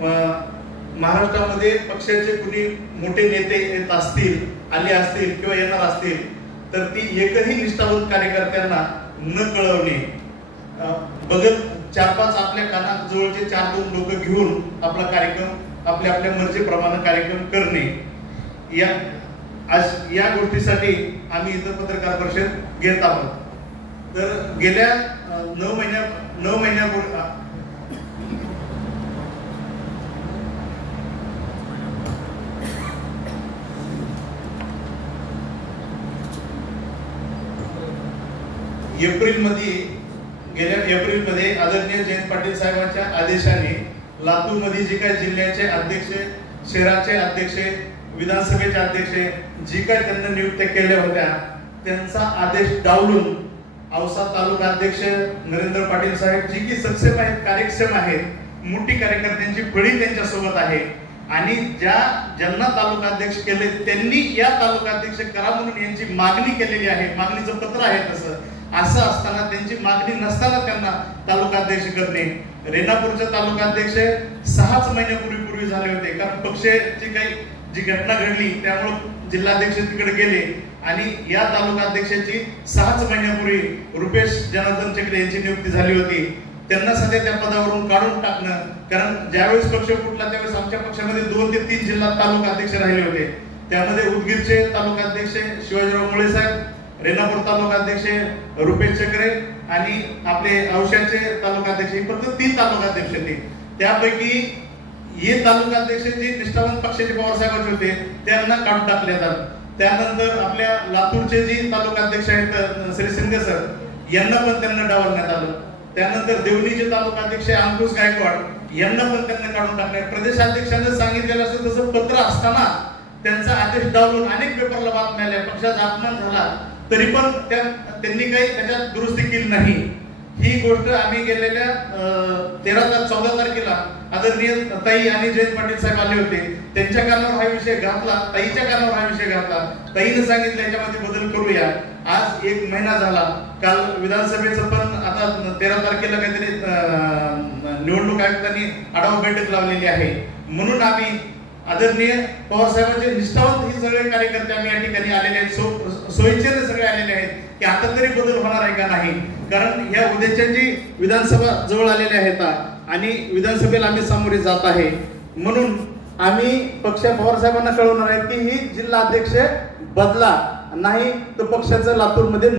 महाराष्ट्रामध्ये पक्षाचे कुणी मोठे नेते येत असतील, आले असतील किंवा येणार असतील तर ती एकही निष्ठावंत कार्यकर्त्यांना न कळवणे, बघत 4-5 आपल्या कानाजवळचे 4-2 लोक घेऊन आपला कार्यक्रम आपल्या मर्जीप्रमाणे कार्यक्रम करणे, या गोष्टीसाठी आम्ही इथं पत्रकार परिषद घेत आहोत. तर गेल्या 9 महिन्यापूर्वी गेल्या एप्रिलमध्ये आदरणीय जयंत पाटील साहेबांच्या आदेशाने लातूरमध्ये जे काही जिल्ह्याचे अध्यक्ष, शहराचे अध्यक्ष, विधानसभेचे अध्यक्ष जी काय त्यांना नियुक्त्या केल्या होत्या त्यांचा आदेश डावलून औसा तालुका अध्यक्ष नरेंद्र पाटील साहेब जी की सक्षम आहेत, कार्यक्षम आहेत, मोठी कार्यकर्त्यांची फळी त्यांच्या सोबत आहे आणि ज्यांना तालुका अध्यक्ष केले त्यांनी या तालुका अध्यक्ष करा म्हणून यांची मागणी केलेली आहे. मागणीचं पत्र आहे असं असताना त्यांची मागणी नसताना त्यांना तालुका अध्यक्ष करणे. रेणापूरचे तालुका अध्यक्ष 6 महिन्यापूर्वी झाले होते, कारण पक्षाची काही जी घटना घडली त्यामुळे जिल्हाध्यक्ष तिकडे गेले आणि या तालुका अध्यक्षाची 6 महिन्यापूर्वी रुपेश जनार्दन चक्रे यांची नियुक्ती झाली होती. त्यांना सध्या त्या पदावरून काढून टाकणं, कारण ज्यावेळेस पक्ष फुटला त्यावेळेस आमच्या पक्षामध्ये 2 ते 3 जिल्हा तालुका अध्यक्ष राहिले होते. त्यामध्ये उदगीरचे तालुका अध्यक्ष शिवाजीराव मुळे साहेब, रेणापूर तालुका अध्यक्ष रुपेश चक्रे आणि आपले औशाचे तालुका अध्यक्ष, फक्त 3 तालुका अध्यक्ष होते. त्यापैकी हे तालुका अध्यक्ष जे निष्ठावंत पक्षाचे पवार साहेबांचे होते त्यांना काढून टाकले जातात. त्यानंतर आपल्या लातूरचे जे तालुका अध्यक्ष आहेत श्री शिंदे सर यांना पण त्यांना डावलण्यात आलं. त्यानंतर देवणीचे तालुका अध्यक्ष अंकुश गायकवाड यांना पण त्यांना काढून टाकले. प्रदेशाध्यक्षांनी सांगितलेलं असं तसं पत्र असताना त्यांचा आदेश डावलून अनेक पेपरला बातम्या आल्या, पक्षाचा अपमान झाला, तरी पण त्यांनी काही त्याच्यात दुरुस्ती केली नाही. ही गोष्ट आम्ही गेलेल्या 14 तारखेला आदरणीय ताई आणि जयंत पाटील साहेब आले होते, त्यांच्या कानावर हा विषय घातला, ताईच्या कानावर हा विषय घातला. ताईने सांगितलं याच्यामध्ये बदल करूया. आज 1 महिना झाला. काल विधानसभेचं पण आता 13 तारखेला काहीतरी निवडणूक आयुक्तांनी आढावा बैठक लावलेली आहे. म्हणून आम्ही आदरणीय पवार साहेबांचे निष्ठावंत हे सगळे कार्यकर्ते आम्ही या ठिकाणी आलेले आहेत, सोयीचेने सगळे आलेले आहेत की आता तरी बदल होणार आहे का नाही. कारण या उद्याच्या जी विधानसभा जवळ आलेल्या आहेत आणि विधानसभेला आम्ही सामोरे जात आहे, म्हणून आम्ही पक्ष पवार साहेबांना कळवणार आहे की ही जिल्हा अध्यक्ष बदला, नाही तर पक्षाचं लातूरमध्ये